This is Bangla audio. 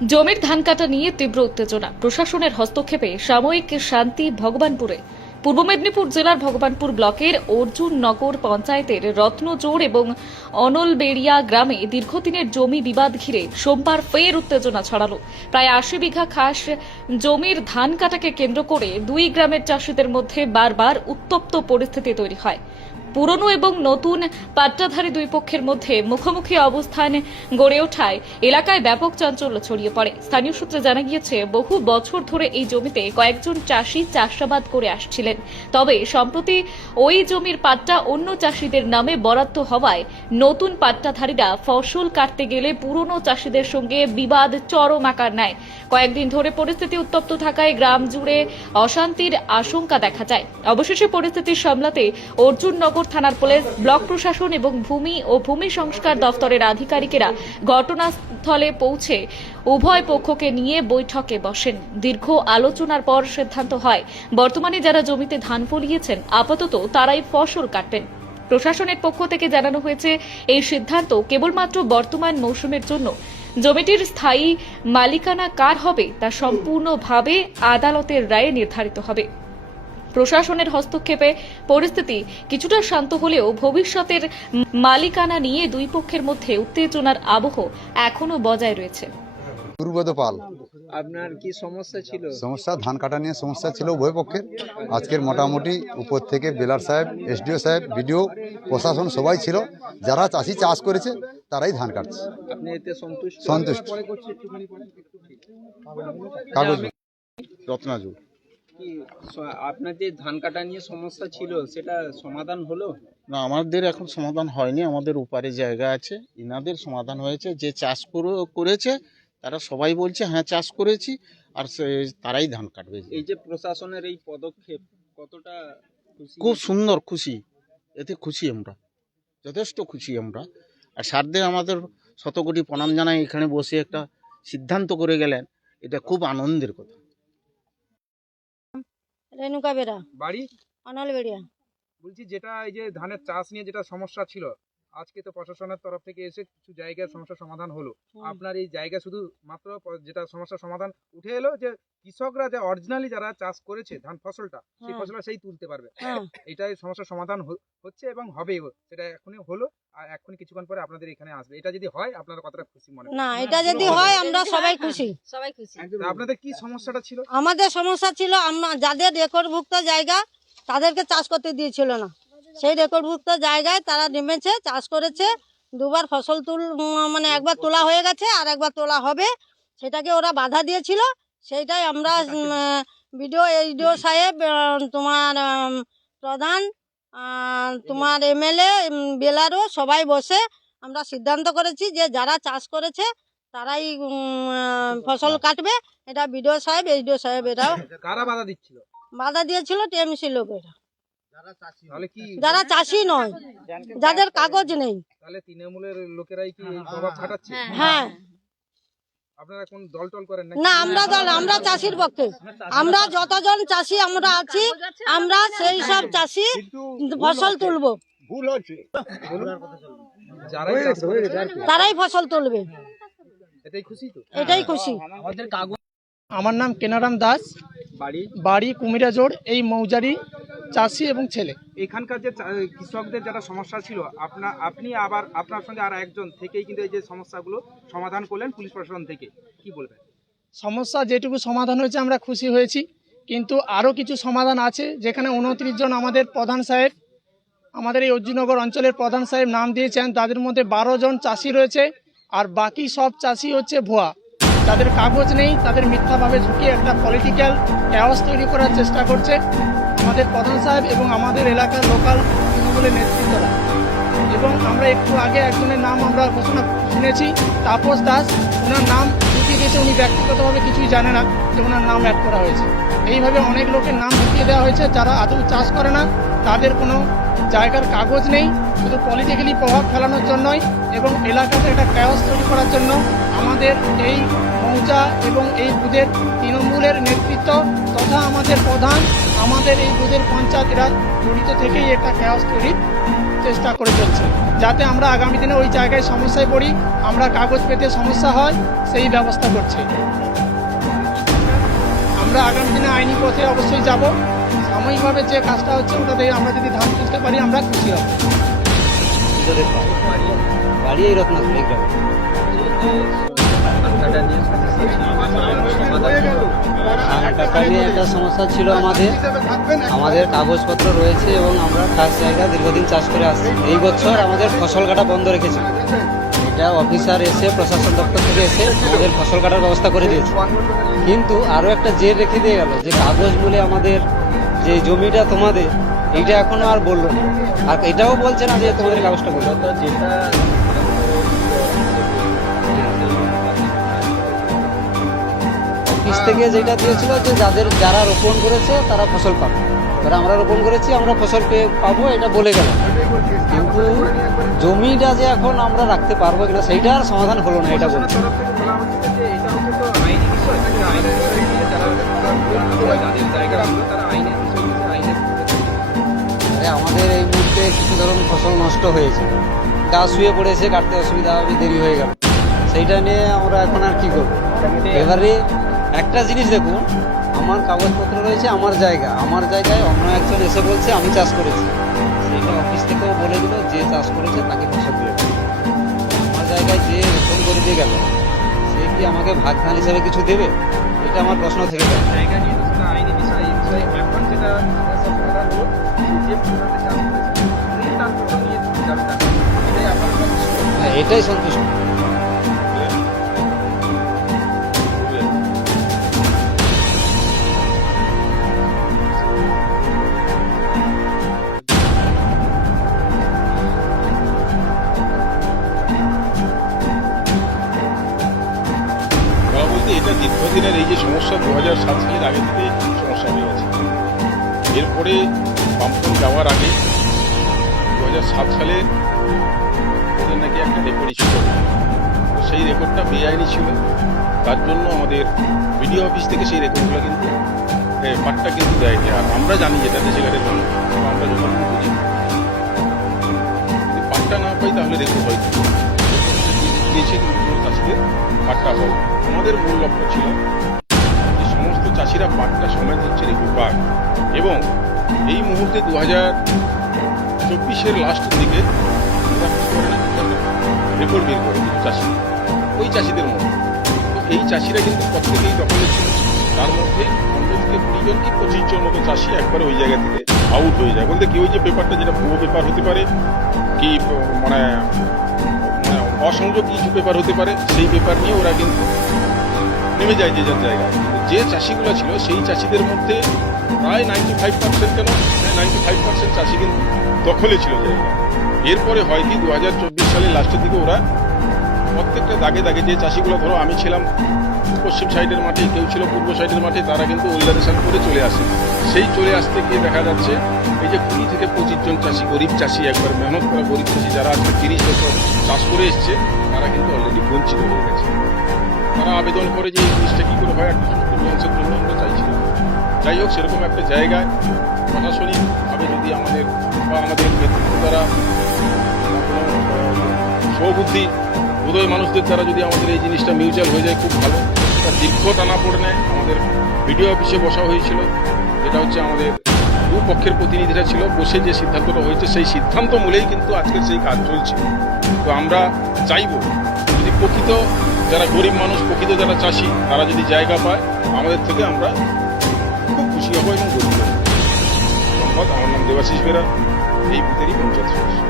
জমির ধান কাটা নিয়ে তীব্র উত্তেজনা, প্রশাসনের হস্তক্ষেপে সাময়িক শান্তি ভগবানপুরে। পূর্ব মেদিনীপুর জেলার ভগবানপুর ব্লকের অর্জুননগর পঞ্চায়েতের রত্নজোড় এবং অনলবেড়িয়া গ্রামে দীর্ঘদিনের জমি বিবাদ ঘিরে সোমবার ফের উত্তেজনা ছড়ালো। প্রায় ৮০ বিঘা খাস জমির ধান কাটাকে কেন্দ্র করে দুই গ্রামের চাষিদের মধ্যে বারবার উত্তপ্ত পরিস্থিতি তৈরি হয়। পুরনো এবং নতুন পাট্টাধারী দুই পক্ষের মধ্যে মুখোমুখি অবস্থান গড়ে ওঠায় এলাকায় ব্যাপক চাঞ্চল্য ছড়িয়ে পড়ে। স্থানীয় সূত্রে জানা গিয়েছে, বহু বছর ধরে এই জমিতে কয়েকজন চাষি চাষাবাদ করে আসছিলেন। তবে সম্প্রতি ওই জমির পাট্টা অন্য চাষিদের নামে বরাদ্দ হওয়ায় নতুন পাট্টাধারীরা ফসল কাটতে গেলে পুরনো চাষিদের সঙ্গে বিবাদ চরম আকার নেয়। কয়েকদিন ধরে পরিস্থিতি উত্তপ্ত থাকায় গ্রাম জুড়ে অশান্তির আশঙ্কা দেখা যায়। অবশেষে পরিস্থিতি সামলাতে অর্জুননগর থানার পুলিশ, ব্লক প্রশাসন এবং ভূমি ও ভূমি সংস্কার দফতরের আধিকারিকেরা ঘটনাস্থলে পৌঁছে উভয় পক্ষকে নিয়ে বৈঠকে বসেন। দীর্ঘ আলোচনার পর সিদ্ধান্ত হয়, বর্তমানে যারা জমিতে ধান ফলিয়েছেন আপাতত তারাই ফসল কাটবেন। প্রশাসনের পক্ষ থেকে জানানো হয়েছে, এই সিদ্ধান্ত কেবলমাত্র বর্তমান মৌসুমের জন্য। জমিটির স্থায়ী মালিকানা কার হবে তা সম্পূর্ণভাবে আদালতের রায়ে নির্ধারিত হবে। প্রশাসনের হস্তক্ষেপে পরিস্থিতি কিছুটা শান্ত হলেও ভবিষ্যতের মালিকানা নিয়ে দুই পক্ষের মধ্যে উত্তেজনার আবহ এখনো বজায় রয়েছে। দুর্গত পাল। আপনার কি সমস্যা ছিল? সমস্যা ধান কাটা নিয়ে সমস্যা ছিল উভয় পক্ষের। আজকের মোটামুটি উপর থেকে বেলার সাহেব, এসডিও সাহেব, বিডিও, প্রশাসন সবাই ছিল। যারা চাষি চাষ করেছে তারাই ধান কাটছে। আপনি এতে সন্তুষ্ট? সন্তুষ্ট। কাগজ রত্নাজু। কি আপনার যে ধান কাটা নিয়ে সমস্যা ছিল সেটা সমাধান হলো? না, আমাদের এখন সমাধান হয়নি। আমাদের উপারে জায়গা আছে, ইনাদের সমাধান হয়েছে। যে চাষ করেছে তারা সবাই বলছে হ্যাঁ চাষ করেছি, আর তারাই ধান কাটবে। এই যে প্রশাসনের এই পদক্ষেপ কতটা খুশি? খুব সুন্দর, খুশি। এতে খুশি আমরা, যথেষ্ট খুশি আমরা। আর স্যারদের আমাদের শতকোটি প্রণাম জানাই। এখানে বসে একটা সিদ্ধান্ত করে গেলেন, এটা খুব আনন্দের কথা। রেণুকা বেরা, বাড়ি অনলবেড়িয়া। বলছি, যেটা এই যে ধানের চাষ নিয়ে যেটা সমস্যা ছিল, আজকে তো প্রশাসনের তরফ থেকে এসে কিছু জায়গার সমস্যার সমাধান হলো। আপনার এই জায়গা শুধু মাত্র যেটা সমস্যার সমাধান উঠে এলো, যে কৃষকরা যে অরিজিনালি যারা চাষ করেছে ধান ফসলটা, সেই ফসলটা সেই তুলতে পারবে। এটাই সমস্যার সমাধান হচ্ছে এবং হবেও। সেটা এখনই হলো, আর এখন কিছুক্ষণ পরে আপনাদের এখানে আসবে। এটা যদি হয় আপনারা কতটা খুশি মনে না, এটা যদি হয় আমরা সবাই খুশি, সবাই খুশি। আপনাদের কি সমস্যাটা ছিল? আমাদের সমস্যা ছিল, আমরা যাদের রেকর্ডভুক্ত জায়গা তাদেরকে চাষ করতে দিয়েছিল না। সেই রেকর্ডভুক্ত জায়গায় তারা নেমেছে, চাষ করেছে। দুবার ফসল মানে একবার তোলা হয়ে গেছে আর একবার তোলা হবে, সেটাকে ওরা বাধা দিয়েছিল। সেইটাই আমরা বিডিও, এইচডিও সাহেব, তোমার প্রধান, তোমার এমএলএ, বেলারও সবাই বসে আমরা সিদ্ধান্ত করেছি যে যারা চাষ করেছে তারাই ফসল কাটবে। এটা বিডিও সাহেব, এইচডিও সাহেব, এরাও। কারা বাধা দিচ্ছিল? বাধা দিয়েছিল টিএমসি লোকেরা, তাহলে কি যারা চাষি নয়, যাদের কাগজ নেই। তাহলে তৃণমূলের লোকেরাই কি এই প্রভাব খাটাচ্ছে? হ্যাঁ। আপনারা কোন দল টল করেন না, আমরা চাষির পক্ষে। আমরা যতজন চাষি আমরা আছি, আমরা সেই সব চাষি ফসল তুলবো। তারাই ফসল তুলবে, এটাই খুশি তো? এটাই খুশি। আমার নাম কেনারাম দাস, বাড়ি কুমিরাজোড়, এই মৌজারি, চাষি এবং ছেলে। এখানকার যে কৃষকদের যারা সমস্যা ছিল, আপনি আবার আপনার সঙ্গে আর একজন থেকেই কিন্তু এই যে সমস্যাগুলো সমাধান করলেন পুলিশ প্রশাসন থেকে, কি বলবেন? সমস্যা যেটুকু সমাধান হয়েছে আমরা খুশি হয়েছি, কিন্তু আরও কিছু সমাধান আছে। যেখানে 29 জন আমাদের প্রধান সাহেব, আমাদের এই অর্জুননগর অঞ্চলের প্রধান সাহেব নাম দিয়েছেন, তাদের মধ্যে 12 জন চাষি রয়েছে, আর বাকি সব চাষি হচ্ছে ভুয়া। তাদের কাগজ নেই, তাদের মিথ্যাভাবে ঝুঁকিয়ে একটা পলিটিক্যাল ক্যাওস তৈরি করার চেষ্টা করছে আমাদের প্রধান সাহেব এবং আমাদের এলাকার লোকাল তৃণমূলের নেতৃত্বরা। এবং আমরা একটু আগে একজনের নাম আমরা ঘোষণা শুনেছি, তাপস দাস। ওনার নাম ঢুকিয়ে দিয়েছে, উনি ব্যক্তিগতভাবে কিছুই জানে না যে ওনার নাম অ্যাড করা হয়েছে। এইভাবে অনেক লোকের নাম ঢুকিয়ে দেওয়া হয়েছে যারা আদৌ চাষ করে না, তাদের কোনো জায়গার কাগজ নেই, শুধু পলিটিক্যালি প্রভাব ফেলানোর জন্যই এবং এলাকাতে একটা ক্যাওস তৈরি করার জন্য আমাদের এই মৌজা এবং এই বুথের তৃণমূলের নেতৃত্ব তথা আমাদের প্রধান, আমাদের এই বুথের পঞ্চায়েতরা জড়িত থেকেই একটা ক্যাওস তৈরির চেষ্টা করে চলছে, যাতে আমরা আগামী দিনে ওই জায়গায় সমস্যায় পড়ি, আমরা কাগজ পেতে সমস্যা হয় সেই ব্যবস্থা করছে। আমরা আগামী দিনে আইনি পথে অবশ্যই যাব। সাময়িকভাবে যে কাজটা হচ্ছে ওটাতে আমরা যদি ধান তুলতে পারি আমরা খুশি হব। বাড়ি এই রত্নাপুর এই গ্রামে। ধান কাটা নিয়ে একটা সমস্যা ছিল আমাদের কাগজপত্র রয়েছে এবং আমরা খাস জায়গা দীর্ঘদিন চাষ করে আসছি। এই বছর আমাদের ফসল কাটা বন্ধ রেখেছে, এটা অফিসার এসে প্রশাসন দপ্তর থেকে এসে আমাদের ফসল কাটার ব্যবস্থা করে দিয়েছে। কিন্তু আরও একটা জের রেখে দিয়ে গেল যে কাগজ বলে আমাদের যে জমিটা তোমাদের, এইটা এখনো আর বললো না। আর এটাও বলছে না যে তোমাদের কাগজটা বললো, যেটা অফিস থেকে যেটা দিয়েছিল যে যারা রোপণ করেছে তারা ফসল পাবে, যারা আমরা রোপণ করেছি আমরা ফসল পাবো, এটা বলে গেল। কিন্তু জমিটা যে এখন আমরা রাখতে পারবো কিনা সেইটা আর সমাধান হলো না, এটা বলছে। আমাদের এই মুহূর্তে কিছু ধরুন ফসল নষ্ট হয়েছে, গাছ শুয়ে পড়েছে, কাটতে অসুবিধা হবে, দেরি হয়ে গেল, সেইটা নিয়ে আমরা এখন আর কি করবো। এবারে একটা জিনিস দেখুন, আমার কাগজপত্র রয়েছে, আমার জায়গায় অন্য একজন এসে বলছে আমি চাষ করেছি, সেইটা অফিস থেকেও বলে দিল যে চাষ করেছে তাকে ফসল দিয়ে দেবে। আমার জায়গায় যে রোপণ করে দিয়ে গেল সে কি আমাকে ভাগ ধান হিসাবে কিছু দেবে? এটা আমার প্রশ্ন থেকে যায়। জায়গা নিয়ে তো সেটা আইনি বিষয়। এই বিষয়ে এখন যেটা সমস্যার সমাধান হলো, যে পরিমাণে চাষ করেছে উনি তার ফসল নিয়ে যাবে, এটাই আপনার সন্তুষ্ট। হ্যাঁ, এটাই সন্তুষ্ট। বলতে এটা দীর্ঘদিনের এই যে সমস্যা 2007 সালের আগে থেকে সমস্যা হয়ে গেছে। এরপরে বামফ্রন্ট যাওয়ার আগে 2007 সালে ওদের নাকি একটা রেকর্ড ছিল, তো সেই রেকর্ডটা বেআইনি ছিল। তার জন্য আমাদের বিডিও অফিস থেকে সেই রেকর্ডগুলো কিন্তু পাট্টা কিন্তু দেয়নি। আর আমরা জানি যেটা দেশেঘাটের মানুষ, আমরা যখন বুঝি যদি পাট্টা না পাই তাহলে রেকর্ড হয়তো দিয়েছে, কিন্তু কোনো চাষিদের পাট্টা হয়। আমাদের মূল লক্ষ্য ছিল যে সমস্ত চাষিরা পাট্টা সমেত হচ্ছে রেকর্ড পাক, এবং এই মুহূর্তে 2024-এর লাস্টের দিকে রেকর্ড বের করে কিছু চাষি, ওই চাষিদের মধ্যে। তো এই চাষিরা কিন্তু প্রত্যেকেই দখলে ছিল, তার মধ্যে 15 থেকে 20 জন কি 25 জন মতো চাষি একবারে ওই জায়গা থেকে আউট হয়ে যায়। বলতে কি ওই যে পেপারটা, যেটা ভুয়ো পেপার হতে পারে কি মানে অসংযোগ কিছু পেপার হতে পারে, সেই পেপার নিয়ে ওরা কিন্তু নেমে যায় যে যার জায়গায়। কিন্তু যে চাষিগুলো ছিল সেই চাষিদের মধ্যে প্রায় 95% কেন 95% চাষি কিন্তু দখলে ছিল জায়গা। এরপরে হয় কি 2024 সালের লাস্টের দিকে ওরা প্রত্যেকটা দাগে দাগে যে চাষিগুলো, ধরো আমি ছিলাম পশ্চিম সাইডের মাঠে, কেউ ছিল পূর্ব সাইডের মাঠে, তারা কিন্তু ওইলারেশন করে চলে আসে। সেই চলে আসতে গিয়ে দেখা যাচ্ছে এই যে 20 থেকে 25 জন চাষি, গরিব চাষি, একবার মেহনত করা গরিব চাষি যারা আজকে 30 বছর চাষ করে এসছে, তারা কিন্তু অলরেডি বঞ্চিত হয়ে গেছে। তারা আবেদন করে যে এই জিনিসটা কী করে হয়, একটা সুস্থ বিকাশের জন্য আমরা চাইছিলাম। যাই হোক, সেরকম একটা জায়গায় প্রশাসনিকভাবে যদি আমাদের বা আমাদের নেতৃত্ব দ্বারা সৌবুদ্ধি উদয় মানুষদের দ্বারা যদি আমাদের এই জিনিসটা মিউচুয়াল হয়ে যায় খুব ভালো। এটা দীর্ঘ টানা পড়ে নেয়। আমাদের বিডিও অফিসে বসা হয়েছিল, যেটা হচ্ছে আমাদের দুপক্ষের প্রতিনিধিরা ছিল, বসে যে সিদ্ধান্তটা হয়েছে সেই সিদ্ধান্ত মূলেই কিন্তু আজকের সেই কাজ চলছে। তো আমরা চাইব যদি প্রকৃত যারা গরিব মানুষ, প্রকৃত যারা চাষি, তারা যদি জায়গা পায় আমাদের থেকে, আমরা খুব খুশি হব এবং গর্বিত হব। ধন্যবাদ। আমার নাম দেবাশিস বেরা, এই বুথেরই পঞ্চায়েত সদস্য।